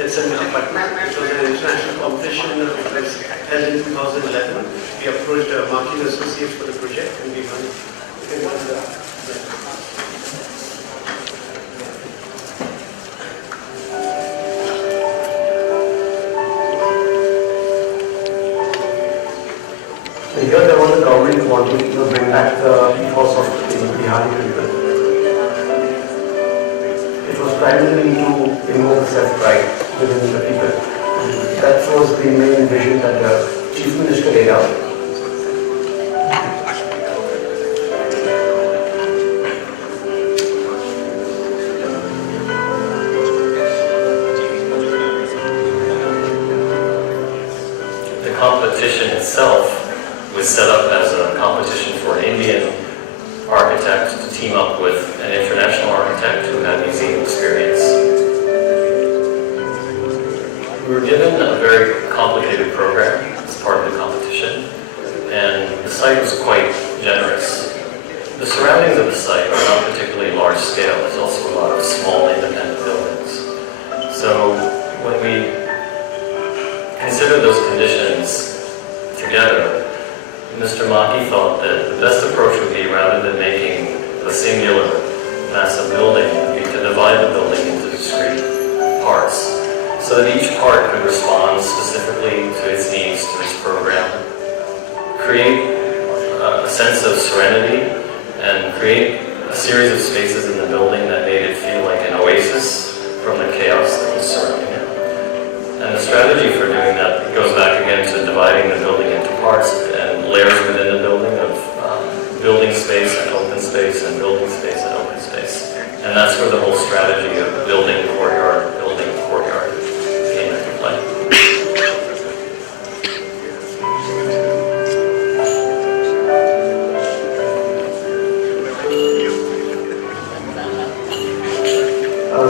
It's in Patna. It was an international competition that was held in 2011. We approached marketing associates for the project and we won. So here there was a government wanting to bring back the ethos of the Bihari people. It was primarily to invoke self-pride within the people. That was the main vision that the Chief Minister laid out. The competition itself was set up as a competition for an Indian architect to team up with an international architect who had museum experience. We were given a very complicated program as part of the competition, and the site was quite generous. The surroundings of the site are not particularly large scale. There's also a lot of small independent buildings. So when we consider those conditions together, Mr. Maki thought that the best approach would be, rather than making a singular massive building, would be to divide the building into discrete parts, so that each part could respond specifically to its needs, to its program, create a sense of serenity, and create a series of spaces in the building that made it feel like an oasis from the chaos that was surrounding it. And the strategy for doing that goes back again to dividing the building into parts and layers within the building of building space and open space and building space and open space. And that's where the whole strategy of building courtyard came into play.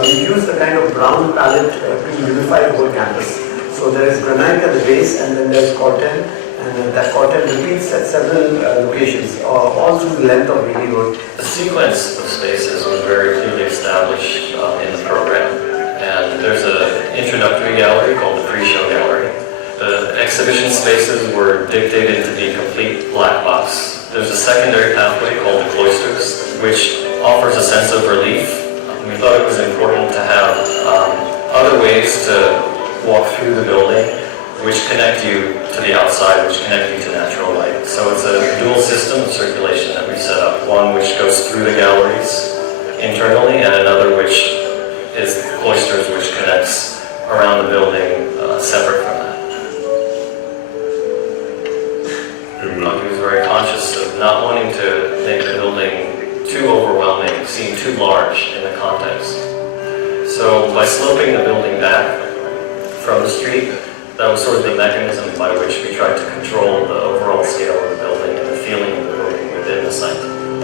We use the kind of brown palette to unify the whole campus. So there is granite at the base, and then there's corten, and then that corten repeats at several locations, all through the length of Rini Road. The sequence of spaces was very clearly established in the program. And there's an introductory gallery called the pre-show gallery. The exhibition spaces were dictated to be complete black box. There's a secondary pathway called the cloisters, which offers a sense of relief. We thought it was important to have other ways to walk through the building, which connect you to the outside, which connect you to natural light. So it's a dual system of circulation that we've set up. One which goes through the galleries internally, and another which is the cloisters, which connects around the building separate from that. He was very conscious of not wanting to make the building too overwhelming, seem too large in the context. So by sloping the building back from the street, that was sort of the mechanism by which we tried to control the overall scale of the building and the feeling of the building within the site.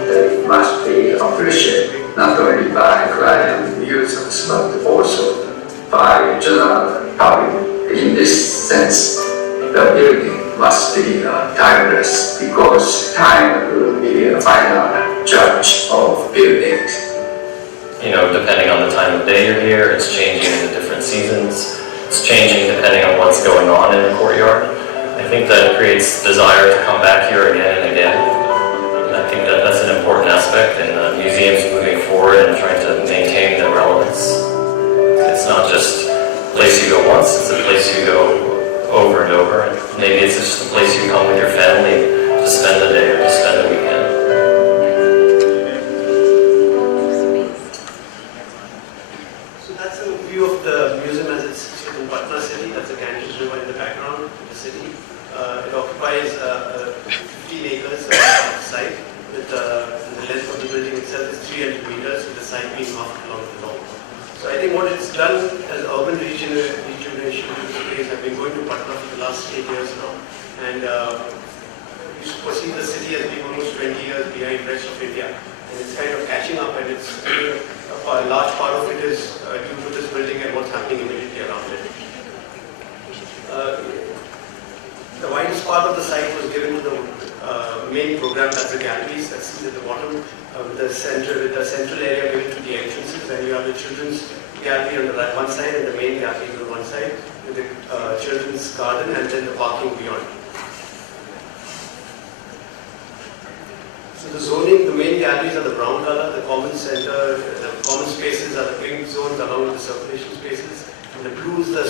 It must be appreciated not only by client users but also by general public. In this sense, the building must be timeless, because time will be a final judge of buildings. You know, depending on the time of day you're here, it's changing in the different seasons. It's changing depending on what's going on in the courtyard. I think that it creates desire to come back here again and again. And I think that that's an important aspect in museums moving forward and trying to maintain their relevance. It's not just a place you go once, it's a place you go over and over. Maybe it's just a place you come with your family to spend the day or to spend the weekend. So that's a view of the museum as it's in Patna city. That's the Ganges River in the background of the city. It occupies 15 acres of the site. With the length of the building itself is 300 meters, with the site being half a kilometer long. So I think what it's done as urban rejuvenation have been going to Patna for the last 8 years now, and we perceive the city as being almost 20 years behind the rest of India, and it's kind of catching up, and it's a large part of it is due to this building and what's happening immediately around it. The widest part of the site was given to the main program, that's the galleries, that's seen at the bottom, with the central area given to the entrances, and you have the children's gallery on the one side and the main gallery on the one side, with the children's garden and then the parking beyond. So the zoning, the main galleries are the brown color, the common center, the common spaces are the pink zones along with the circulation spaces, and the blue is the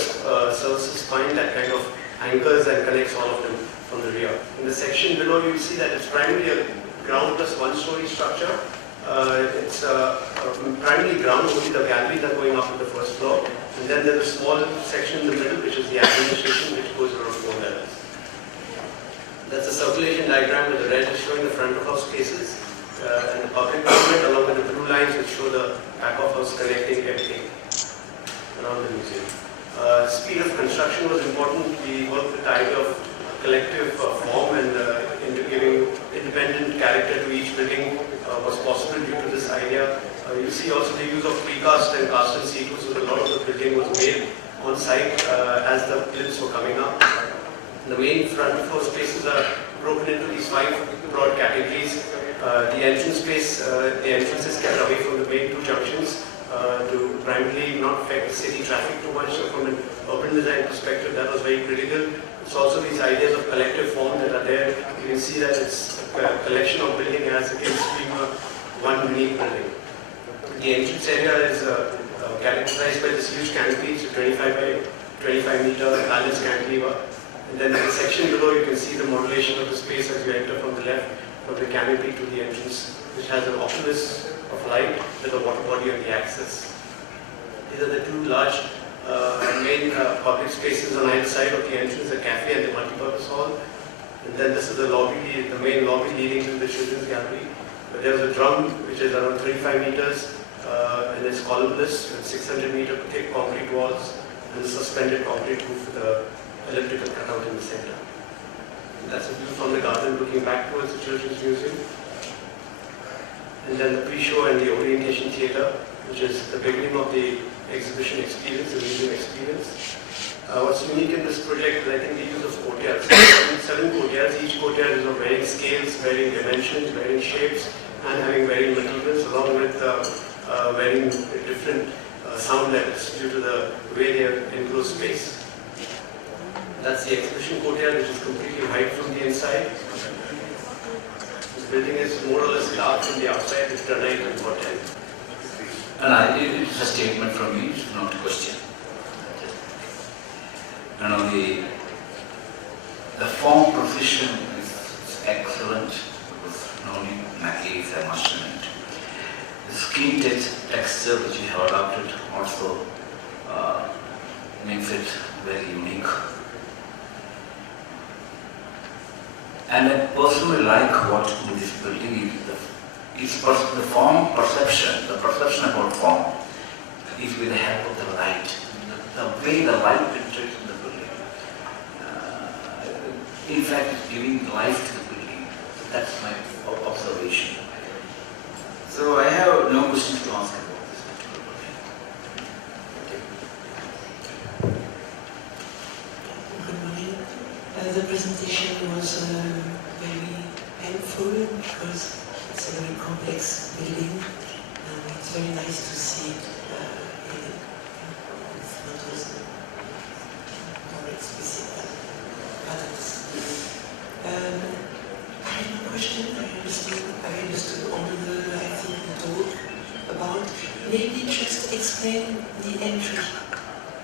services spine that kind of anchors and connects all of them from the rear. In the section below, you will see that it's primarily a ground plus one-story structure. It's primarily ground, only the galleries are going up to the first floor. And then there's a small section in the middle, which is the administration, which goes around 4 levels. That's a circulation diagram with the red is showing the front of house spaces and the public movement, along with the blue lines which show the back of house connecting everything around the museum. Speed of construction was important. We worked with the idea of collective form and giving independent character to each building was possible due to this idea. You see also the use of precast and cast in situ, so a lot of the building was made on site as the plinths were coming up. The main front floor spaces are broken into these 5 broad categories. The entrance space, the entrance is kept away from the main 2 junctions to primarily not affect the city traffic too much. So from an urban design perspective, that was very critical. It's also these ideas of collective form that are there. You can see that it's a collection of building as against being one unique building. The entrance area is characterized by this huge canopy, so 25 by 25 meter balanced cantilever. And then in the section below, you can see the modulation of the space as you enter from the left, from the canopy to the entrance, which has an oculus of light with a water body on the axis. These are the 2 large main public spaces on either side of the entrance, the cafe and the multi-purpose hall. And then this is the lobby, the main lobby leading to the children's gallery. But there's a drum which is around 35 meters and it's columnless with 600 meter thick concrete walls and the suspended concrete roof with the elliptical cutout in the center. And that's a view from the garden looking back towards the Children's Museum. And then the pre-show and the orientation theatre, which is the beginning of the exhibition experience, the museum experience. What's unique in this project is I think the use of courtyards. 7 courtyards, each courtyard is of varying scales, varying dimensions, varying shapes, and having varying materials along with varying different sound levels due to the way they are enclosed space. That's the exhibition courtyard, which is completely white from the inside. This building is more or less dark from the outside with granite and corten. And it is a statement from me, it's not a question. And the form precision is excellent, because no need naive, I must admit. The skin texture which we have adopted also makes it very unique. And I personally like what in this building is the form perception, the perception about form is with the help of the light. The way the light penetrates in the building, in fact, is giving life to the building. That's my observation. So I have no questions to ask about this particular building. Good morning. The presentation was very helpful because it's a very complex building and it's very nice to see it with photos more explicit patterns. I have a question. I understood all the talk about. Maybe just explain the entry,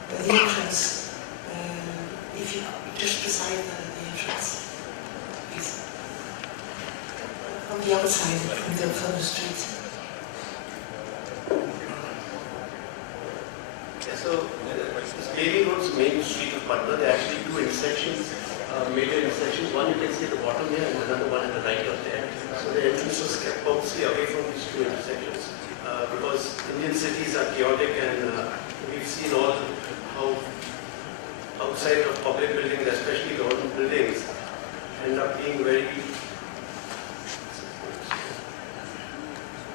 the entrance. If you just beside the entrance, please. On the outside, from the street. Yeah, so this Bailey Road's main street of Patna, there are actually 2 intersections, major intersections. One you can see at the bottom here and another one at the right of there. So the entrance was kept purposely away from these 2 intersections. because Indian cities are chaotic and we've seen all how outside of public buildings, especially government buildings, end up being very,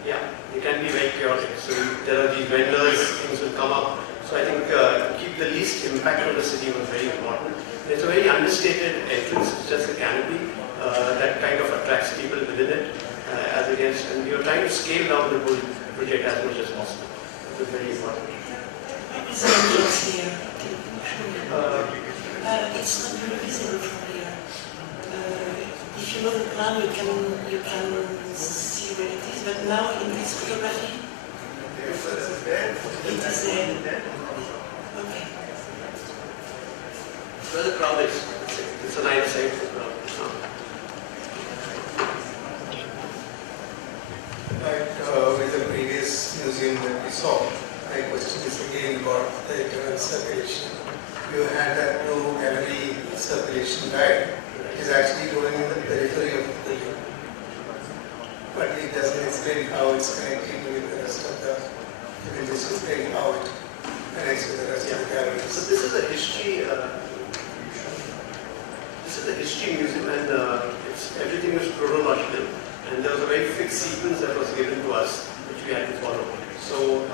they can be very chaotic. So there are these vendors, things will come up. So I think to keep the least impact on the city was very important. It's a very understated entrance, it's just a canopy that kind of attracts people within it as against, and we are trying to scale down the whole project as much as possible. It was very important. It's not just here. It's not very visible from here. If you know the plan, you can see where it is. But now in this photography, it is there. Okay. Where the crowd is. It's a nice side for the crowd. Right, with the previous museum that we saw, my question is again about the internal circulation. You had that blue gallery circulation guide. It's actually going in the periphery of the building. But it doesn't explain how it's connecting with the rest of the, you can just explain how it connects with the rest of the gallery. So this is a history. This is a history museum, and everything is chronological. And there was a very fixed sequence that was given to us, which we had to follow. So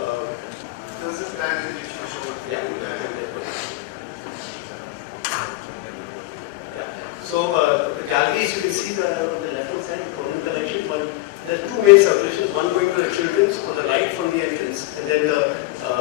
There was a plan which you showed. yeah. So the galleries, you can see on the left-hand side, Conan collection, but there are two main circulations, one going to the children's on the right from the entrance, and then the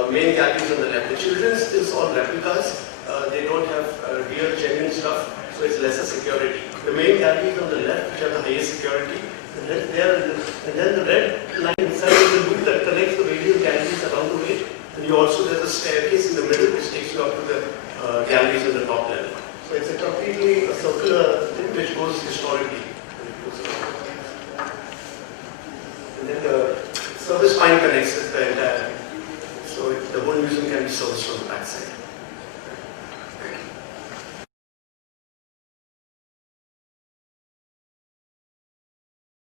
main galleries on the left. The children's is all replicas, they don't have real genuine stuff, so it's lesser security. The main galleries on the left, which have the highest security, and then the red line inside is the loop that connects the various galleries around the way, and you also, there's a staircase in the middle which takes you up to the galleries on the top level. So it's a completely circular thing which goes historically. And then the service spine connects with the entire, so the whole museum can be serviced from the back side.